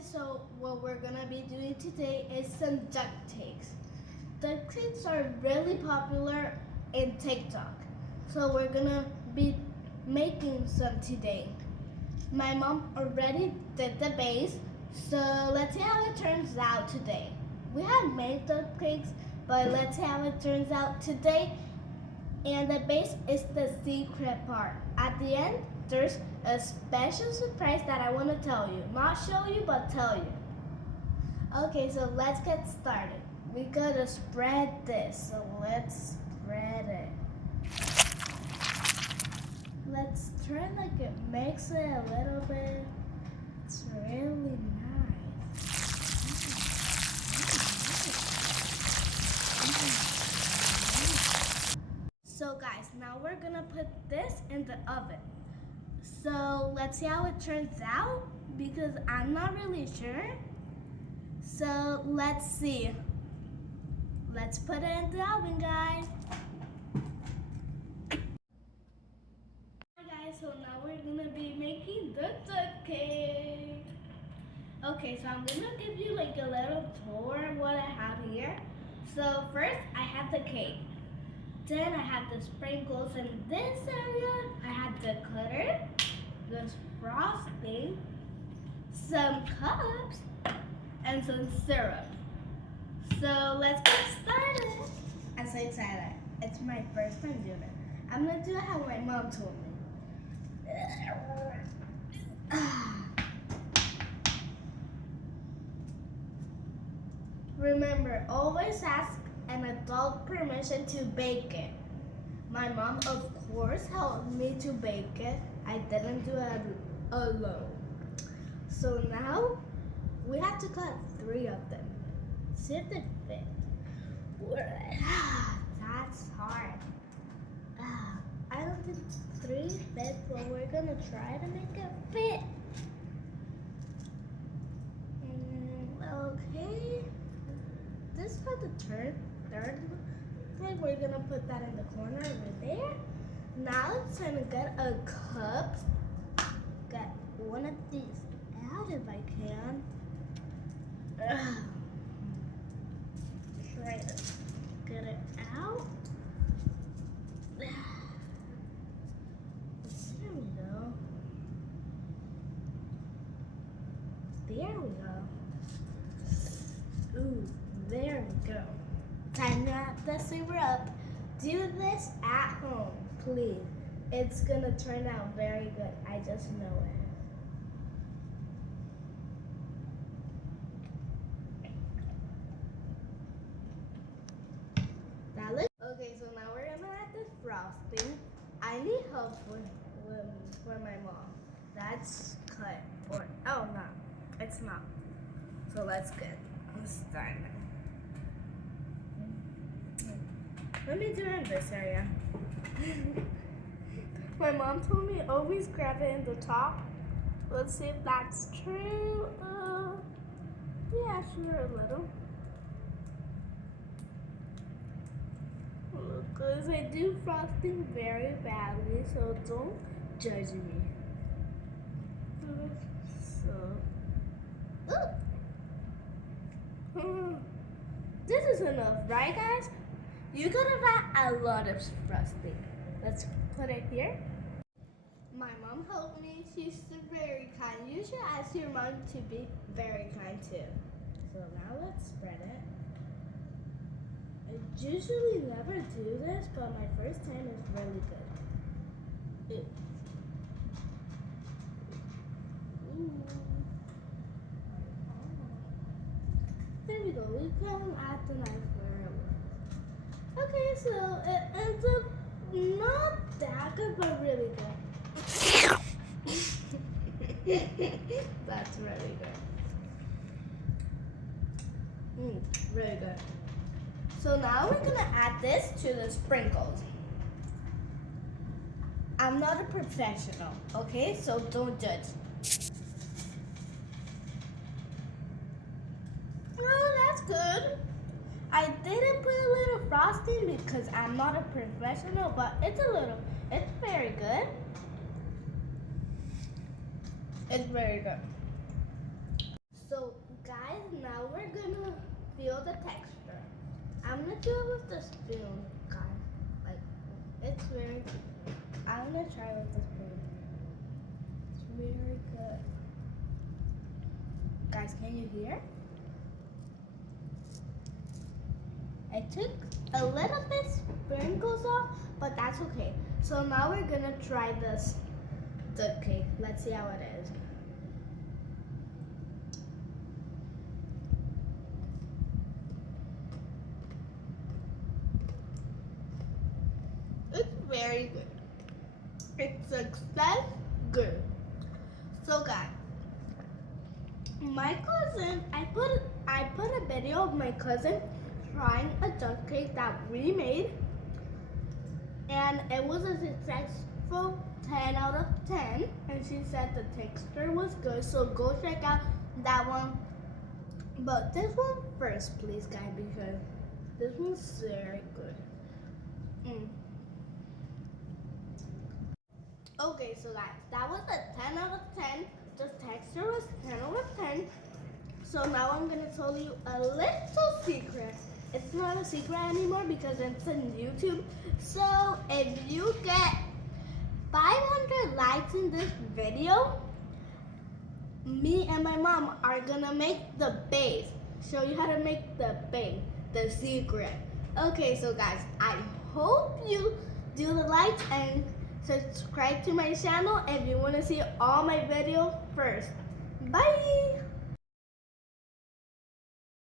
So what we're gonna be doing today is some duck takes. Duck takes are really popular in TikTok. So we're gonna be making some today. My mom already did the base, so let's see how it turns out today. We have made duck cakes, but let's see how it turns out today. And the base is the secret part. At the end, there's a special surprise that I want to tell you. Not show you, but tell you. Okay, so let's get started. We gotta spread this, so let's spread it. Let's try like it mix it a little bit. It's really nice. So guys, now we're gonna put this in the oven. So let's see how it turns out because I'm not really sure. So let's see. Let's put it in the oven, guys. Hi guys, so now we're gonna be making the duck cake. Okay, so I'm gonna give you like a little tour of what I have here. So first I have the cake. Then I have the sprinkles in this area. I have the cutter, the frosting, some cups, and some syrup. So let's get started. I'm so excited. It's my first time doing it. I'm gonna do it how my mom told me. Remember, always ask an adult permission to bake it. My mom, of course, helped me to bake it. I didn't do it alone. So now we have to cut 3 of them. See if they fit. That's hard. I don't think 3 fit, but we're gonna try to make it fit. Okay. This has to turn. Third thing, we're gonna put that in the corner over there. Now it's time to get a cup. Get one of these out if I can. Try to get it out. There we go. There we go. Ooh, there we go. Time to add the syrup up. Do this at home, please. It's gonna turn out very good. I just know it. That looks okay. So now we're gonna add the frosting. I need help for my mom. That's cut or oh no, it's not. So let's get started. Let me do it in this area. My mom told me always grab it in the top. Let's see if that's true. Yeah, sure, a little. Because I do frosting very badly, so don't judge me. This is enough, right guys? You gotta add a lot of frosting. Let's put it here. My mom helped me. She's very kind. You should ask your mom to be very kind too. So now let's spread it. I usually never do this, but my first time is really good. Ooh. There we go. We can add the knife where it was. Okay, so it ends up not that good, but really good. That's really good. Really good. So now we're gonna add this to the sprinkles. I'm not a professional, okay? So don't judge. Oh, that's good. I didn't put a little frosting because I'm not a professional, but it's very good. It's very good. So feel the texture. I'm gonna do it with the spoon, guys. Like, it's very good. I'm gonna try with the spoon. It's very good. Guys, can you hear? I took a little bit sprinkles off, but that's okay. So now we're gonna try the cake. Let's see how it is. It's very good. It's success good. So guys, my cousin, I put a video of my cousin trying a duck cake that we made, and it was a successful 10 out of 10, and she said the texture was good, so go check out that one. But this one first, please guys, because this one's very good. Okay, so guys, that was a 10 out of 10. The texture was 10 out of 10. So now I'm gonna tell you a little secret. It's not a secret anymore because it's on YouTube. So if you get 500 likes in this video, me and my mom are gonna make the base. Show you how to make the base, the secret. Okay, so guys, I hope you do the likes and subscribe to my channel if you want to see all my videos first. Bye!